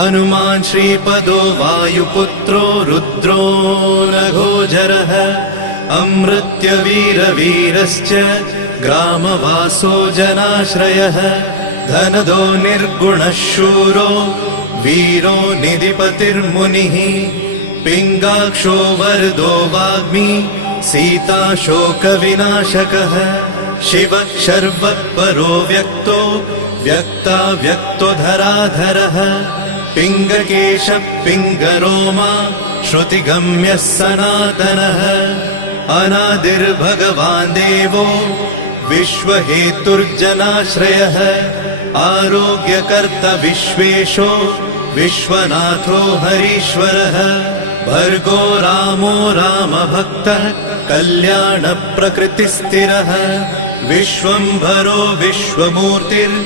हनुमान् श्रीपदो वायुपुत्रो रुद्रो नघोजरः अमृत्यवीरवीरश्च ग्रामवासो जनाश्रयः धनदो निर्गुणः शूरो वीरो निधिपतिर्मुनिः पिङ्गाक्षो वरदो वाग्मी सीता शोकविनाशकः शिवः शर्वः व्यक्तो व्यक्तो धराधरः पिङ्गकेशः पिङ्गरोमा श्रुतिगम्यः सनातनः अनादिर्भगवान् देवो विश्वहेतुर्जनाश्रयः आरोग्यकर्ता विश्वेशो विश्वनाथो हरीश्वरः भर्गो रामो रामभक्तः कल्याणप्रकृतिस्थिरः विश्वम्भरो विश्वमूर्तिर्